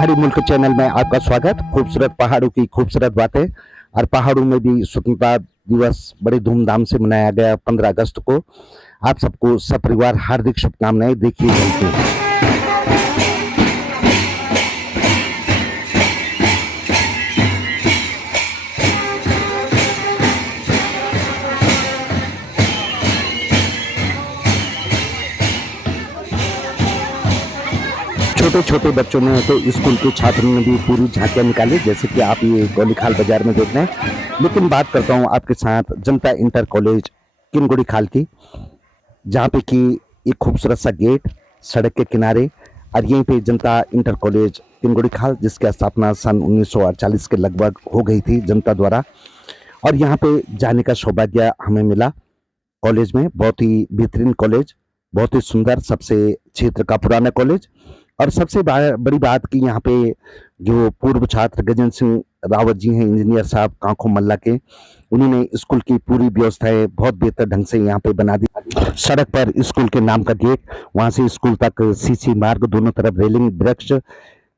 पहाड़ी मुल्क चैनल में आपका स्वागत। खूबसूरत पहाड़ों की खूबसूरत बातें और पहाड़ों में भी स्वतंत्रता दिवस बड़े धूमधाम से मनाया गया 15 अगस्त को। आप सबको सपरिवार हार्दिक शुभकामनाएं। देखिए झलकी। छोटे छोटे बच्चों ने तो स्कूल के छात्रों ने भी पूरी झांकियां निकाली, जैसे कि आप ये गोलीखाल बाजार में देख रहे हैं। लेकिन बात करता हूं आपके साथ जनता इंटर कॉलेज किनगुड़ी खाल की, जहां पे कि एक खूबसूरत सा गेट सड़क के किनारे, और यहीं पे जनता इंटर कॉलेज किनगुड़ी खाल, जिसकी स्थापना सन 1948 के लगभग हो गई थी जनता द्वारा। और यहाँ पे जाने का सौभाग्य हमें मिला। कॉलेज में बहुत ही बेहतरीन कॉलेज, बहुत ही सुंदर, सबसे क्षेत्र का पुराना कॉलेज। और सबसे बड़ी बात कि यहाँ पे जो पूर्व छात्र गजेंद्र सिंह रावत जी हैं, इंजीनियर साहब कांखो मल्ला के, उन्होंने स्कूल की पूरी व्यवस्थाएं बहुत बेहतर ढंग से यहाँ पे बना दी। सड़क पर स्कूल के नाम का गेट, वहां से स्कूल तक सीसी मार्ग, दोनों तरफ रेलिंग, वृक्ष,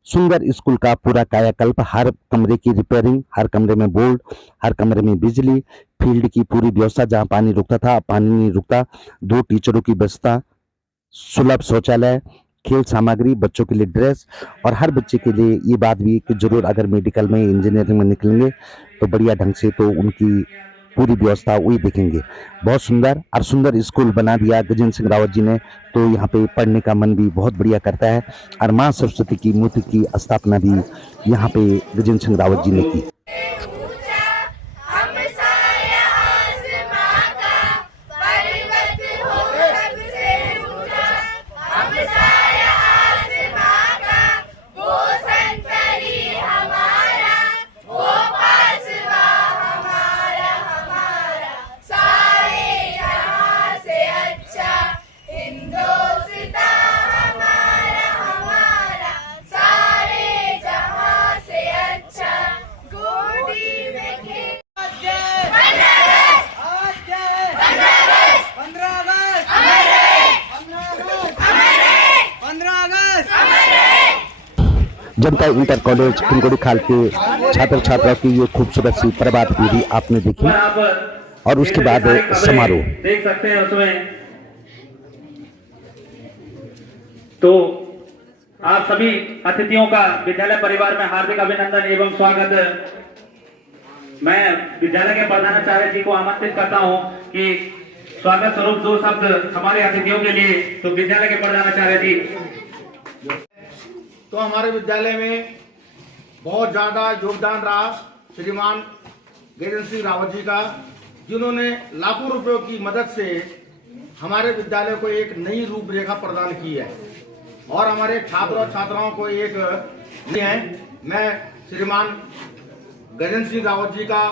सुंदर स्कूल का पूरा कायाकल्प, हर कमरे की रिपेयरिंग, हर कमरे में बोर्ड, हर कमरे में बिजली, फील्ड की पूरी व्यवस्था, जहाँ पानी रुकता था पानी नहीं रुकता, 2 टीचरों की व्यवस्था, सुलभ शौचालय, खेल सामग्री, बच्चों के लिए ड्रेस, और हर बच्चे के लिए ये बात भी कि जरूर अगर मेडिकल में इंजीनियरिंग में निकलेंगे तो बढ़िया ढंग से तो उनकी पूरी व्यवस्था वही देखेंगे। बहुत सुंदर और सुंदर स्कूल बना दिया गजेंद्र सिंह रावत जी ने, तो यहाँ पे पढ़ने का मन भी बहुत बढ़िया करता है। और माँ सरस्वती की मूर्ति की स्थापना भी यहाँ पे गजेंद्र सिंह रावत जी ने की। जनता इंटर कॉलेज किनगुड़ी खाल के छात्र छात्राओं की ये खूबसूरत सी प्रभात फेरी आपने देखी, और उसके बाद समारोह देख सकते हैं उसमें। तो आप सभी अतिथियों का विद्यालय परिवार में हार्दिक अभिनंदन एवं स्वागत। मैं विद्यालय के प्रधानाचार्य जी को आमंत्रित करता हूं कि स्वागत स्वरूप 2 शब्द हमारे अतिथियों के लिए। तो विद्यालय के प्रधानाचार्य जी। तो हमारे विद्यालय में बहुत ज़्यादा योगदान रहा श्रीमान गजेंद्र सिंह रावत जी का, जिन्होंने लाखों रुपयों की मदद से हमारे विद्यालय को एक नई रूपरेखा प्रदान की है और हमारे छात्र और छात्राओं को एक है। मैं श्रीमान गजेंद्र सिंह रावत जी का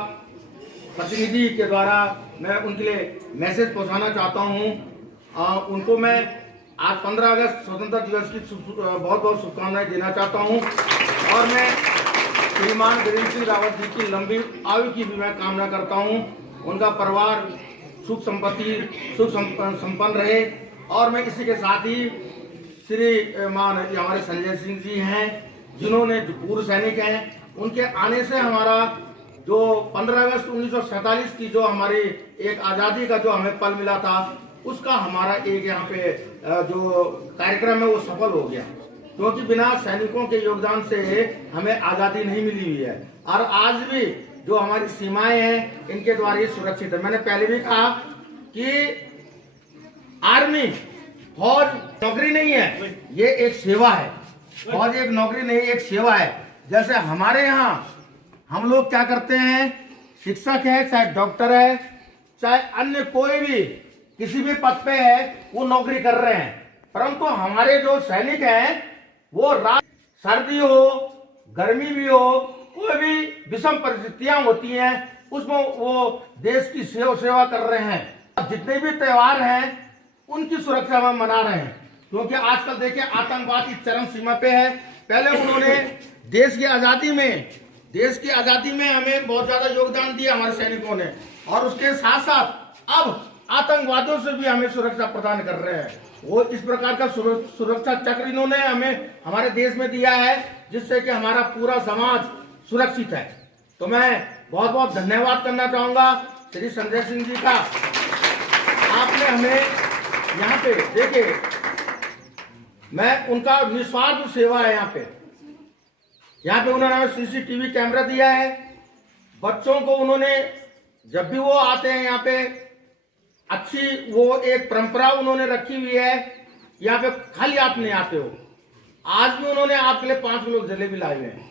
प्रतिनिधि के द्वारा मैं उनके लिए मैसेज पहुंचाना चाहता हूं। उनको मैं आज 15 अगस्त स्वतंत्रता दिवस की बहुत बहुत शुभकामनाएं देना चाहता हूं, और मैं श्रीमान गजेंद्र सिंह रावत जी की लंबी आयु की भी मैं कामना करता हूं। उनका परिवार सुख संपन्न रहे। और मैं इसी के साथ ही श्रीमान हमारे संजय सिंह जी हैं, जिन्होंने पूर्व सैनिक हैं, उनके आने से हमारा जो 15 अगस्त 1947 की जो हमारी एक आज़ादी का जो हमें पल मिला था, उसका हमारा एक यहाँ पे जो कार्यक्रम है वो सफल हो गया, क्योंकि बिना सैनिकों के योगदान से हमें आज़ादी नहीं मिली हुई है। और आज भी जो हमारी सीमाएं हैं इनके द्वारा ये सुरक्षित है। मैंने पहले भी कहा कि आर्मी फौज नौकरी नहीं है, ये एक सेवा है। फौज एक नौकरी नहीं, एक सेवा है। जैसे हमारे यहाँ हम लोग क्या करते हैं, शिक्षक है, चाहे डॉक्टर है, चाहे अन्य कोई भी किसी भी पद पे है, वो नौकरी कर रहे हैं। परंतु हमारे जो सैनिक हैं वो रात सर्दी हो, गर्मी भी हो, कोई भी विषम परिस्थितियां होती हैं, उसमें वो देश की सेवा कर रहे हैं। जितने भी त्योहार हैं उनकी सुरक्षा में मना रहे हैं, क्योंकि आजकल देखिए आतंकवाद की चरम सीमा पे है। पहले उन्होंने देश की आजादी में हमें बहुत ज्यादा योगदान दिया हमारे सैनिकों ने, और उसके साथ साथ अब आतंकवादियों से भी हमें सुरक्षा प्रदान कर रहे हैं। वो इस प्रकार का सुरक्षा चक्र इन्होंने हमें हमारे देश में दिया है, जिससे कि हमारा पूरा समाज सुरक्षित है। तो मैं बहुत बहुत धन्यवाद करना चाहूंगा श्री संजय सिंह जी का। आपने हमें यहाँ पे देखिए, मैं उनका निस्वार्थ सेवा है यहाँ पे उन्होंने हमें सीसीटीवी कैमरा दिया है। बच्चों को उन्होंने जब भी वो आते हैं यहाँ पे अच्छी वो एक परंपरा उन्होंने रखी हुई है। यहाँ पे खाली आप नहीं आते हो। आज भी उन्होंने आपके लिए 5 किलो जलेबी लाई हुए हैं,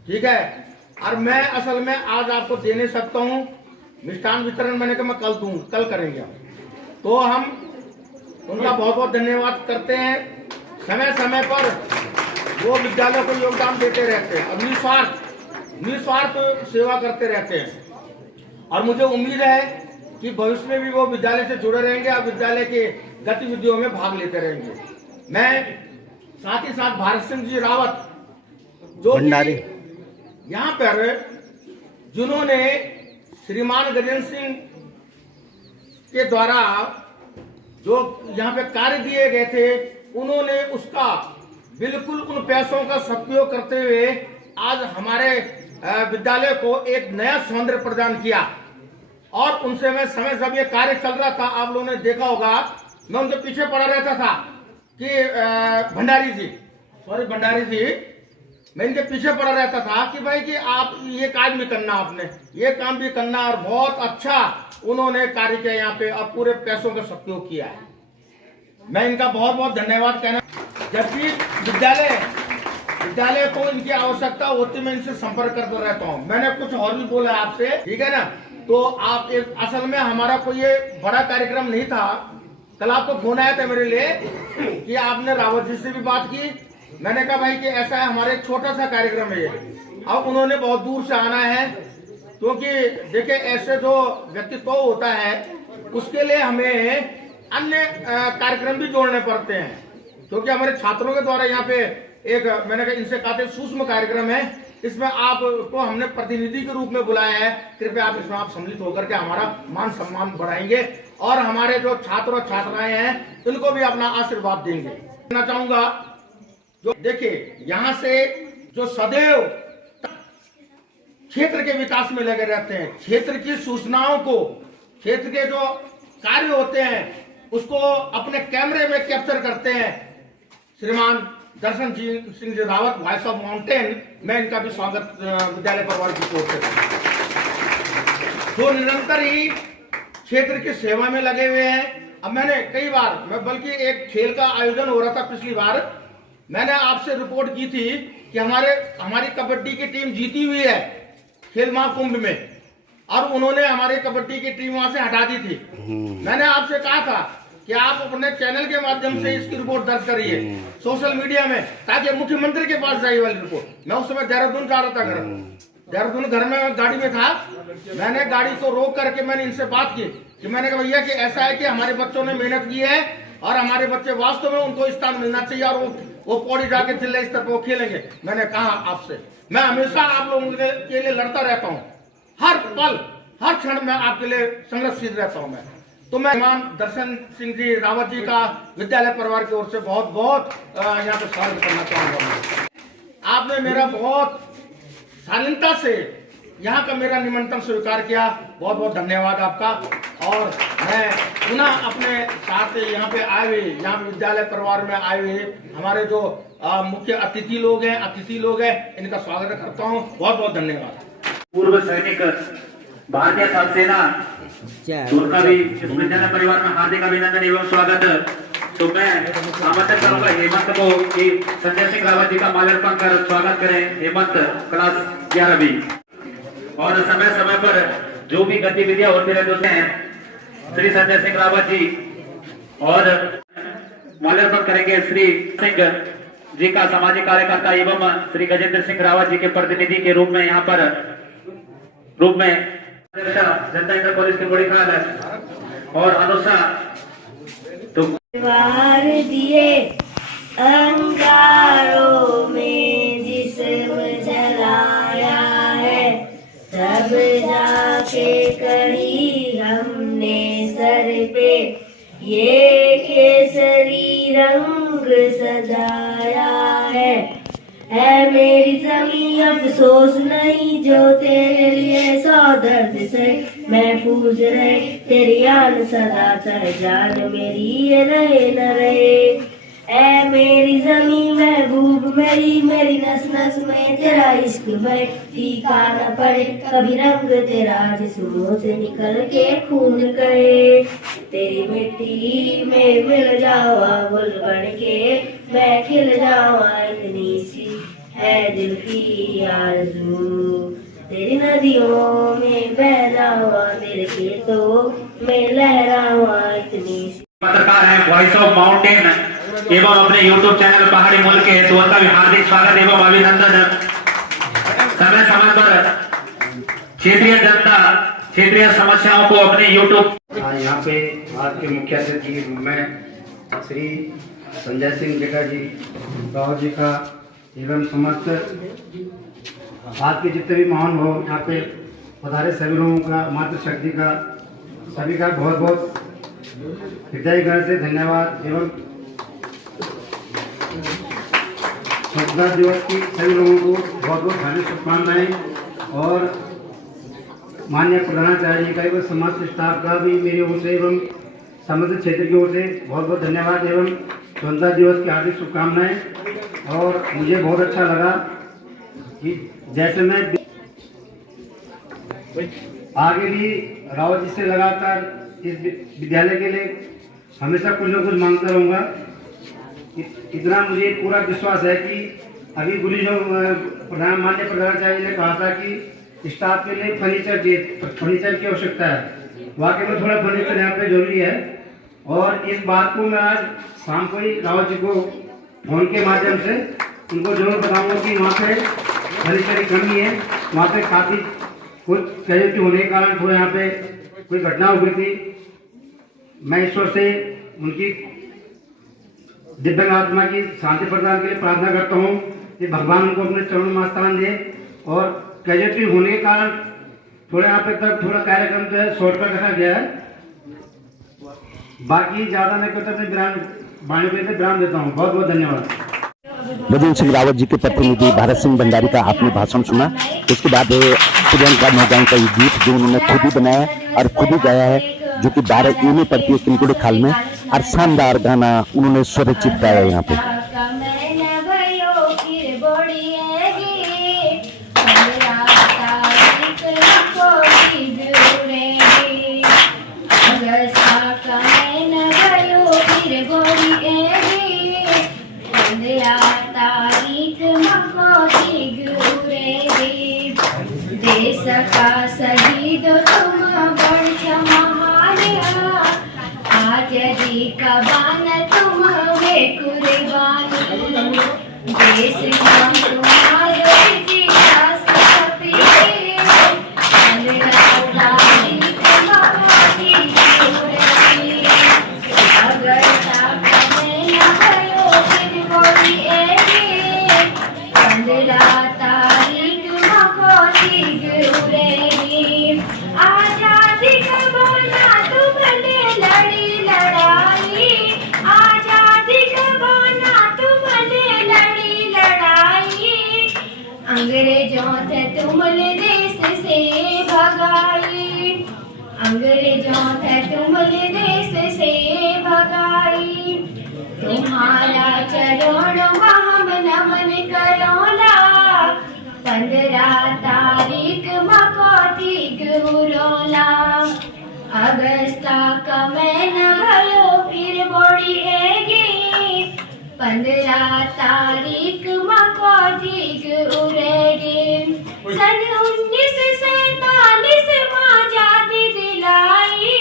ठीक है। और मैं असल में आज आपको दे नहीं सकता हूँ मिष्ठान वितरण, मैंने कहा मैं कल दूँ, कल करेंगे हम। तो हम उनका बहुत बहुत धन्यवाद करते हैं। समय समय पर वो विद्यालय को योगदान देते रहते हैं और निस्वार्थ सेवा करते रहते हैं। और मुझे उम्मीद है कि भविष्य में भी वो विद्यालय से जुड़े रहेंगे और विद्यालय के गतिविधियों में भाग लेते रहेंगे। मैं साथ ही साथ भारत सिंह जी रावत जो यहाँ पर जिन्होंने श्रीमान गजेंद्र सिंह के द्वारा जो यहाँ पे कार्य दिए गए थे, उन्होंने उसका बिल्कुल उन पैसों का सदुपयोग करते हुए आज हमारे विद्यालय को एक नया सौंदर्य प्रदान किया। और उनसे मैं समय जब ये कार्य चल रहा था, आप लोगों ने देखा होगा, मैं उनके पीछे पड़ा रहता था कि भंडारी जी, मैं इनके पीछे पड़ा रहता था कि भाई कि आप ये काम भी करना, आपने ये काम भी करना। और बहुत अच्छा उन्होंने कार्य किया यहाँ पे और पूरे पैसों का सदुपयोग किया है। मैं इनका बहुत बहुत धन्यवाद कहना। जब भी विद्यालय को इनकी आवश्यकता होती मैं इनसे संपर्क करता रहता हूँ। मैंने कुछ और भी बोला आपसे, ठीक है ना। तो आप एक असल में हमारा कोई ये बड़ा कार्यक्रम नहीं था। कल आपको फोन आया था मेरे लिए कि आपने रावत जी से भी बात की। मैंने कहा भाई कि ऐसा है, हमारे छोटा सा कार्यक्रम है ये। अब उन्होंने बहुत दूर से आना है, क्योंकि देखिए ऐसे जो व्यक्तित्व होता है उसके लिए हमें अन्य कार्यक्रम भी जोड़ने पड़ते हैं। क्योंकि हमारे छात्रों के द्वारा यहाँ पे एक, मैंने कहा इनसे कहा सूक्ष्म कार्यक्रम है, इसमें आपको हमने प्रतिनिधि के रूप में बुलाया है। कृपया आप इसमें आप सम्मिलित होकर के हमारा मान सम्मान बढ़ाएंगे और हमारे जो छात्र और छात्राएं हैं उनको भी अपना आशीर्वाद देंगे। कहना चाहूंगा जो देखिए यहाँ से जो सदैव क्षेत्र के विकास में लगे रहते हैं, क्षेत्र की सूचनाओं को, क्षेत्र के जो कार्य होते हैं उसको अपने कैमरे में कैप्चर करते हैं श्रीमान दर्शन Singh ji Rawat, voice of mountain. मैं इनका भी स्वागत विद्यालय परिवार की ओर से, जो निरंतर ही क्षेत्र की सेवा में लगे हुए हैं। अब मैंने कई बार, मैं बल्कि एक खेल का आयोजन हो रहा था पिछली बार, मैंने आपसे रिपोर्ट की थी कि हमारी कबड्डी की टीम जीती हुई है खेल महाकुंभ में, और उन्होंने हमारी कबड्डी की टीम वहां से हटा दी थी। मैंने आपसे कहा था कि आप अपने चैनल के माध्यम से इसकी रिपोर्ट दर्ज करिए सोशल मीडिया में, ताकि मुख्यमंत्री के पास जाए वाली रिपोर्ट। मैं उस समय देहरादून जा रहा था, देहरादून घर में गाड़ी में था। मैंने गाड़ी को रोक करके मैंने इनसे बात की कि मैंने कहा भैया कि ऐसा है कि हमारे बच्चों ने मेहनत की है और हमारे बच्चे वास्तव में उनको स्थान मिलना चाहिए और वो पौड़ी जाके जिले स्तर पर वो खेलेंगे। मैंने कहा आपसे मैं हमेशा आप लोगों के लिए लड़ता रहता हूँ, हर पल हर क्षण में आपके लिए संघर्षशील रहता हूँ मैं। तो मैं श्रीमान दर्शन सिंह जी रावत जी का विद्यालय परिवार की ओर से बहुत बहुत यहाँ पे स्वागत करना चाहूंगा। आपने मेरा बहुत शालीनता से यहाँ का मेरा निमंत्रण स्वीकार किया, बहुत बहुत धन्यवाद आपका। और मैं पुनः अपने साथ यहाँ पे आए हुए, यहाँ पे विद्यालय परिवार में आए हुए हमारे जो मुख्य अतिथि लोग हैं इनका स्वागत करता हूँ। बहुत बहुत धन्यवाद। पूर्व सैनिक भारतीय थल सेना, उनका भी इस विद्यालय परिवार में हार्दिक अभिनंदन एवं स्वागत। तो मैं आमंत्रित करूंगा हेमंत को कि संजय सिंह रावत जी का माल्यार्पण कर स्वागत करें। हेमंत क्लास 11वीं। और समय समय पर जो भी गतिविधियां होती रहती हैं श्री संजय सिंह रावत जी, और माल्यार्पण करेंगे श्री सिंह जी का सामाजिक कार्यकर्ता एवं श्री गजेंद्र सिंह रावत जी के प्रतिनिधि के रूप में यहाँ पर जनता इंटर कॉलेज के बड़ी खाल और अनुषा। तो दिए अंगारों में जिस्म जलाया है, तब जाके कहीं हमने सर अफसोस नहीं जो तेरे लिए सौ दर्द से महफूज रहे, तेरी आन सदा चाहे जान मेरी ये रहे न रहे। ऐ मेरी जमी महबूब मेरी, मेरी नस नस में तेरा इश्क बहे, फीका न पड़े कभी रंग तेरा जिस्मों से निकल के खून कहे। तेरी मिट्टी में मिल जावा गुल बन के, मैं खिल जावा इतनी सी है दिल की आरज़ू। तेरी नदियों में बह जावा, तेरे खेतों में लहरावा इतनी सी। पत्रकार हैं वॉइस ऑफ माउंटेन एवं अपने YouTube चैनल पहाड़ी मूल के, तो उनका भी हार्दिक स्वागत एवं अभिनंदन। समय समय पर क्षेत्रीय जनता क्षेत्रीय समस्याओं को अपने YouTube यहाँ पे आज के मुख्य अतिथि मैं श्री संजय सिंह जेठा जी राव जी का एवं समस्त आज के जितने भी महान हो यहाँ पे पधारे सभी लोगों का, मातृशक्ति का सभी का बहुत बहुत हृदय से धन्यवाद एवं स्वतंत्रता दिवस की सभी लोगों को बहुत बहुत हार्दिक शुभकामनाएं। और माननीय प्रधानाचार्य जी का एवं समस्त स्टाफ का भी मेरी ओर से एवं समस्त क्षेत्र की ओर से बहुत बहुत धन्यवाद एवं स्वतंत्रता दिवस की हार्दिक शुभकामनाएं। और मुझे बहुत अच्छा लगा कि जैसे मैं आगे भी रावत जी से लगातार इस विद्यालय के लिए हमेशा कुछ न कुछ मांगता रहूँगा। इतना मुझे पूरा विश्वास है कि अभी गुरु जो माननीय प्रधानाचार्य जी ने कहा था कि स्टाफ के लिए फर्नीचर की आवश्यकता है, वाकई में थोड़ा फर्नीचर यहाँ पे जरूरी है। और इस बात को मैं आज शाम को ही रावत जी को फोन के माध्यम से उनको जरूर बताऊंगा कि वहाँ पे फर्नीचर की कमी है, वहाँ पे काफ़ी कुछ कैजुअलिटी होने के कारण थोड़ा यहाँ पे कोई घटना हो गई थी। मैं ईश्वर से उनकी दिव्यांग आत्मा की शांति प्रदान के लिए प्रार्थना करता हूँ कि भगवान उनको अपने चरणों में स्थान दे। और कैजुअलिटी होने के कारण थोड़ा यहाँ पे तक थोड़ा कार्यक्रम जो है शॉर्टकट रखा गया है। बाकी ज़्यादा मैं कहता अपने वाणी पे विराम देता हूँ। बहुत बहुत धन्यवाद। गजेंद्र सिंह रावत जी के प्रतिनिधि भारत सिंह भंडारी का आपने भाषण सुना। उसके बाद प्रियंका नौगांव का ये गीत जो उन्होंने खुद ही बनाया और खुद ही गाया है, जो कि 12 में पड़ती है किनकुड़ी खाल में, और शानदार गाना उन्होंने स्वरचित गाया यहाँ पे। देश का शहीद तुम बड़ महान, आजादी का बान तुम वे कुर्बानी। देश में तुम्हारे इतिहास छपी, अगर सामने न भयो फिर बोली आजादी का बोला तुमने लड़ी लड़ाई, आजादी का बोला तुमने लड़ी लड़ाई। अंग्रेजों थे तुमने देश से भगाई, अंग्रेजों थे तुमने देश से भगाई। तुम्हारा चरणों में हम नमन करोला, 15 तारीख मकोठी गुरोला। अगस्ता का महीना भयो फिर बोड़ी हैगी, 15 तारीख मकोठी गुरेगी। सन 1947 में आजादी दिलाई,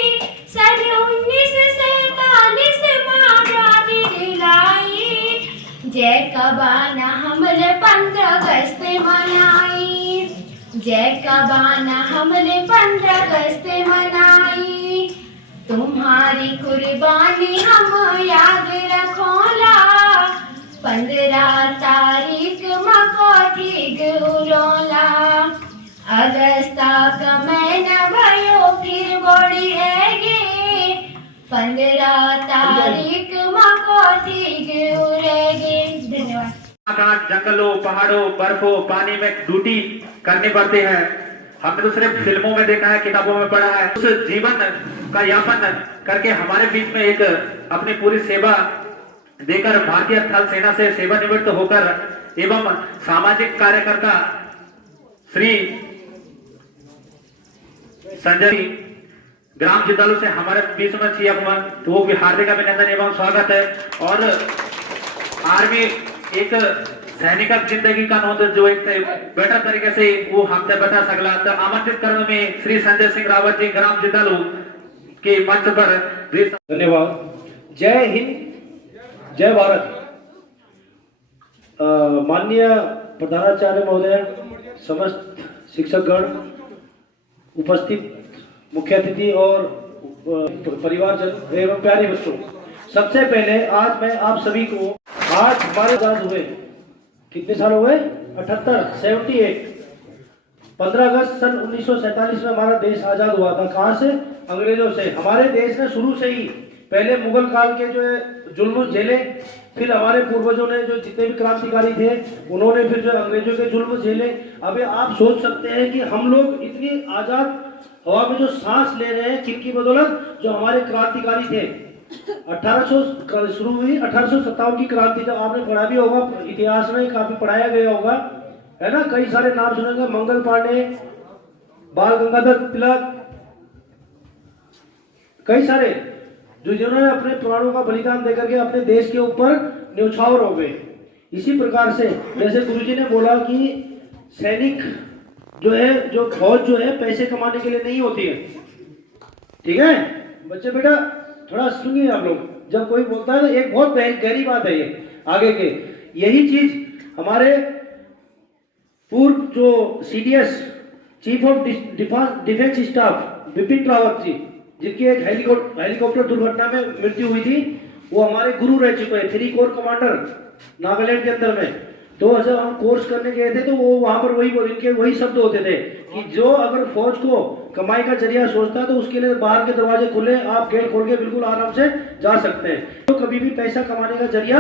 सन 1947 में आजादी दिलाई। जय कबाना हमले 15 अगस्त मनाई, जय कबाना हमले 15 अगस्त मनाई। तुम्हारी कुर्बानी हम याद रखोला, 15 तारीख मकोठी गुरोला। अगस्ता का महीना भयो फिर बोड़ी हैगी, 15 तारीख मकोठी गुरेगी। धन्यवाद। कहाँ जंगलों, पहाड़ों, बर्फों, पानी में ड्यूटी करनी पड़ती है। हमने तो सिर्फ फिल्मों में देखा है, किताबों में पढ़ा है। उस जीवन का यापन करके हमारे बीच में एक अपनी पूरी सेवा देकर भारतीय थल सेना से सेवानिवृत्त होकर एवं सामाजिक कार्यकर्ता श्री संजय ग्राम जिंदालू से हमारे बीच में थी अपमान, तो वो भी हार्दिक अभिनंदन एवं स्वागत है। और आर्मी एक सैनिक जिंदगी का नोंद जो एक बेटर तरीके से वो हमसे बता सकला। तो आमंत्रित करने में श्री संजय सिंह रावत जी ग्राम जिंदालू के मंच पर धन्यवाद। जय हिंद, जय भारत। माननीय प्रधानाचार्य महोदय, समस्त शिक्षकगण, उपस्थित मुख्य अतिथि और परिवारजन एवं प्यारे बच्चों, सबसे पहले आज मैं आप सभी को, आज हमारे आजाद हुए कितने साल हुए? 78 15 अगस्त सन 1947 में हमारा देश आजाद हुआ था। कहाँ से? अंग्रेजों से। हमारे देश ने शुरू से ही पहले मुगल काल के जो है जुल्म झेले, फिर हमारे पूर्वजों ने जो जितने भी क्रांतिकारी थे उन्होंने फिर जो अंग्रेजों के जुल्म झेले। अभी आप सोच सकते हैं कि हम लोग इतनी आजाद हवा में जो सांस ले रहे हैं किनकी बदौलत? जो हमारे क्रांतिकारी थे। 1800 शुरू हुई 1857 की क्रांति, जब आपने पढ़ा भी होगा इतिहास में, काफी पढ़ाया गया होगा, है ना। कई सारे नाम सुनेंगे, मंगल पांडे, बाल गंगाधर तिलक, कई सारे जो जिन्होंने अपने प्राणों का बलिदान देकर के अपने देश के ऊपर न्यौछावर हो गए। इसी प्रकार से जैसे गुरुजी ने बोला कि सैनिक जो है, जो फौज जो है पैसे कमाने के लिए नहीं होती है, ठीक है बच्चे? बेटा थोड़ा सुनिए आप लोग, जब कोई बोलता है तो एक बहुत गहरी बात है ये आगे के। यही चीज हमारे पूर्व जो CDS chief of defence staff Bipin Rawat ji, जिनकी एक हेलीकॉप्टर दुर्घटना में मृत्यु हुई थी, वो हमारे गुरु रह चुके हैं, 3 कोर कमांडर नागालैंड के अंदर में। तो जब हम कोर्स करने गए थे तो वो वहां पर वही शब्द होते थे कि जो अगर फौज को कमाई का जरिया सोचता है तो उसके लिए बाहर के दरवाजे खुले, आप गेट खोल के बिल्कुल आराम से जा सकते हैं। तो कभी भी पैसा कमाने का जरिया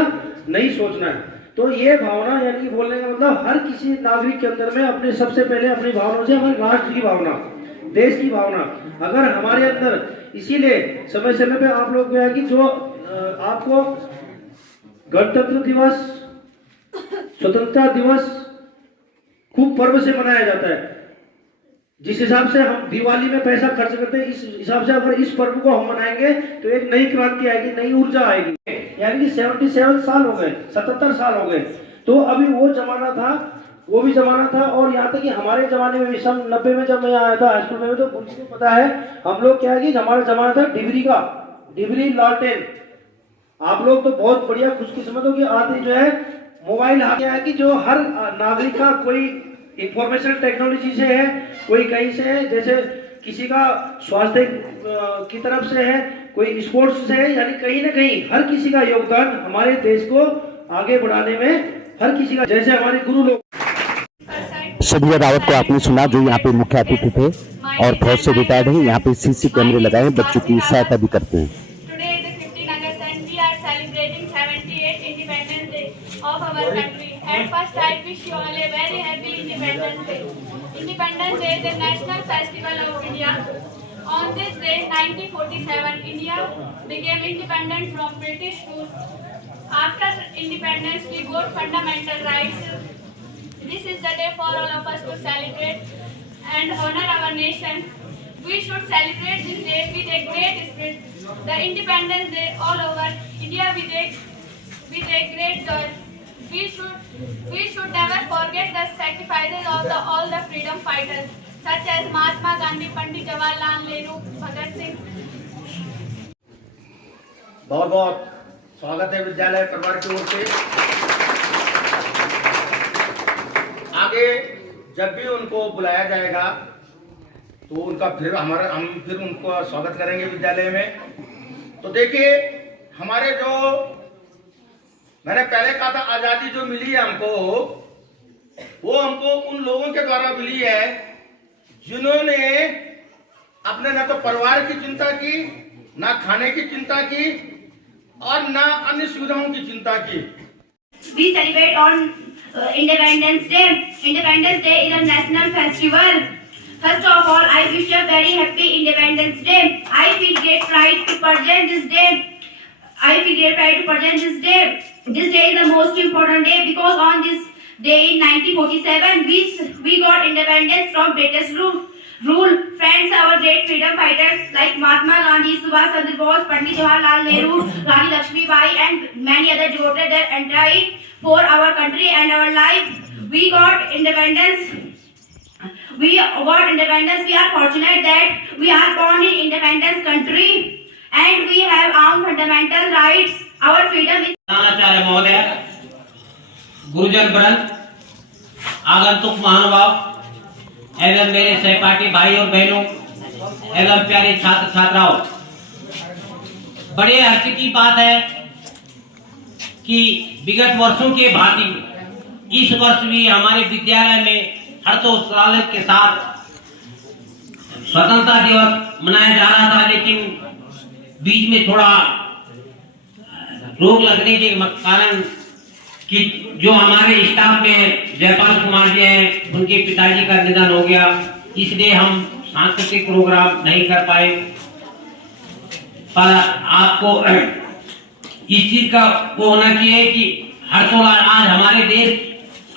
नहीं सोचना है। तो ये भावना, यानी कि बोलने का मतलब हर किसी नागरिक के अंदर में अपने सबसे पहले अपनी भावनाओं से, हमारे राष्ट्र की भावना, देश की भावना अगर हमारे अंदर, इसीलिए समय समय पे आप लोग है कि जो आपको गणतंत्र दिवस, स्वतंत्रता दिवस खूब पर्व से मनाया जाता है। जिस हिसाब से हम दिवाली में पैसा खर्च करते हैं, इस हिसाब से अगर इस पर्व को हम मनाएंगे तो एक नई क्रांति आएगी, नई ऊर्जा आएगी। यानी कि 77 साल हो गए, 77 साल हो गए। तो अभी वो जमाना था, वो भी जमाना था। और यहाँ तक कि हमारे जमाने में भी सन 90 में जब मैं आया था हाई स्कूल में, तो मुझे पता है हम लोग क्या है कि हमारा जमाना था डिबरी का, डिबरी लालटेन। आप लोग तो बहुत बढ़िया खुशकिस्मत हो कि आते जो है मोबाइल आ गया है कि जो हर नागरिक का कोई इंफॉर्मेशन टेक्नोलॉजी से है, कोई कहीं से है, जैसे किसी का स्वास्थ्य की तरफ से है, कोई स्पोर्ट्स से है, यानी कहीं ना कहीं हर किसी का योगदान हमारे देश को आगे बढ़ाने में, हर किसी का, जैसे हमारे गुरु लोग। संजय रावत को आपने सुना, जो यहाँ पे मुख्य अतिथि थे और फौज से रिटायर्ड हैं। यहाँ पे CC कैमरे लगाए हैं, बच्चों की सहायता भी करते हैं। Today is the 15 August and we are celebrating 78th Independence Day of our country. At first, I wish you all a very happy Independence Day. Independence Day is a national festival of India. On this day, 1947, India became independent from British rule. After independence, we got fundamental rights. This is the day for all of us to celebrate and honor our nation. We should celebrate this day with a great spirit. The Independence Day all over India with a great joy. We should never forget the sacrifices of all the freedom fighters such as Mahatma Gandhi, Pandit Jawaharlal Nehru, Bhagat Singh. बहुत बहुत स्वागत है विद्यालय परिवार की ओर से। आगे जब भी उनको बुलाया जाएगा तो उनका हम फिर उनको स्वागत करेंगे विद्यालय में। तो देखिए, हमारे जो मैंने पहले कहा था आजादी जो मिली है हमको, वो हमको उन लोगों के द्वारा मिली है जिन्होंने अपने न तो परिवार की चिंता की, ना खाने की चिंता की और ना अन्य सुविधाओं की चिंता की। we celebrate on Independence Day. Independence Day is a national festival. First of all, I wish you a very happy Independence Day. I feel great pride to present this day. This day is the most important day because on this day in 1947, we got independence from British rule. Friends, our great freedom fighters like Mahatma Gandhi, Subhash Chandra Bose, Pandit Jawaharlal Nehru, Rani Lakshmi Bai, and many other devoted their entire for our country and our life. We got independence. We are fortunate that we are born in independence country and we have our fundamental rights. Our freedom is. आचार्य महोदय, गुरुजन वृंद, आगंतुक महानुभाव एवं मेरे सहपाठी भाई और बहनों एवं प्यारे छात्र छात्राओं, बड़े हर्ष की बात है कि विगत वर्षों के भांति इस वर्ष भी हमारे विद्यालय में हर्षोल्लास के साथ स्वतंत्रता दिवस मनाया जा रहा था, लेकिन बीच में थोड़ा रोक लगने के कारण कि जो हमारे स्टाफ में जयपाल कुमार जी हैं, उनके पिताजी का निधन हो गया, इसलिए हम सांस्कृतिक प्रोग्राम नहीं कर पाए। पर आपको इस चीज का वो होना चाहिए कि हर्षोल्लास, आज हमारे देश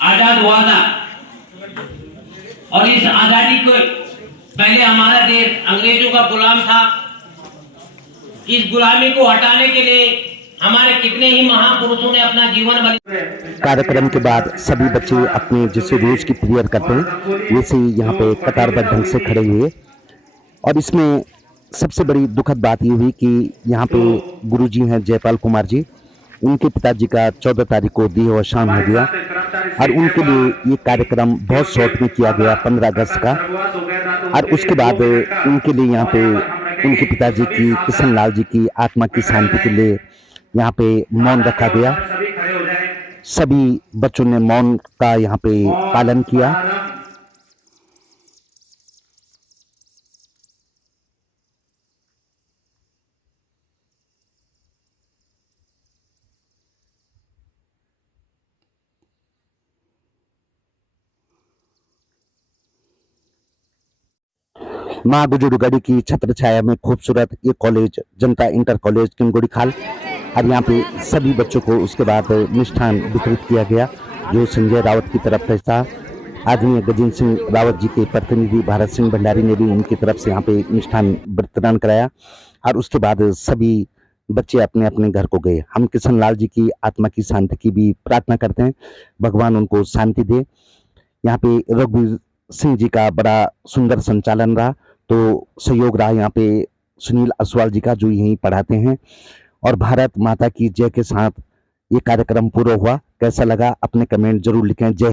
आजाद हुआ था और इस आजादी को पहले हमारा देश अंग्रेजों का गुलाम था। इस गुलामी को हटाने के लिए हमारे कितने ही महापुरुषों ने अपना जीवन बलि। कार्यक्रम के बाद सभी बच्चे अपने जैसे रोज की प्रेयर करते हैं वैसे ही यहाँ पे कतारबद्ध ढंग से खड़े हुए, और इसमें सबसे बड़ी दुखद बात ये हुई कि यहाँ पे गुरुजी हैं जयपाल कुमार जी, उनके पिताजी का 14 तारीख को देहावसान हो गया और उनके लिए ये कार्यक्रम बहुत शॉर्ट में किया गया 15 अगस्त का। और उसके बाद उनके लिए यहाँ पे उनके पिताजी की, किशन लाल जी की आत्मा की शांति के लिए यहाँ पे मौन रखा गया। सभी बच्चों ने मौन का यहाँ पे पालन किया। माँ गुजरूगढ़ी की छत्र छाया में खूबसूरत ये कॉलेज जनता इंटर कॉलेज किंगोड़ी खाल, और यहाँ पे सभी बच्चों को उसके बाद मिष्ठान वितरित किया गया जो संजय रावत की तरफ से था। आदरणीय गजेंद्र सिंह रावत जी के प्रतिनिधि भारत सिंह भंडारी ने भी उनकी तरफ से यहाँ पे मिष्ठान वितरण कराया और उसके बाद सभी बच्चे अपने अपने घर को गए। हम किशन लाल जी की आत्मा की शांति की भी प्रार्थना करते हैं, भगवान उनको शांति दे। यहाँ पे रघुवीर सिंह जी का बड़ा सुंदर संचालन रहा, तो सहयोग रहा यहाँ पे सुनील असवाल जी का जो यहीं पढ़ाते हैं। और भारत माता की जय के साथ ये कार्यक्रम पूरा हुआ। कैसा लगा अपने कमेंट जरूर लिखें। जय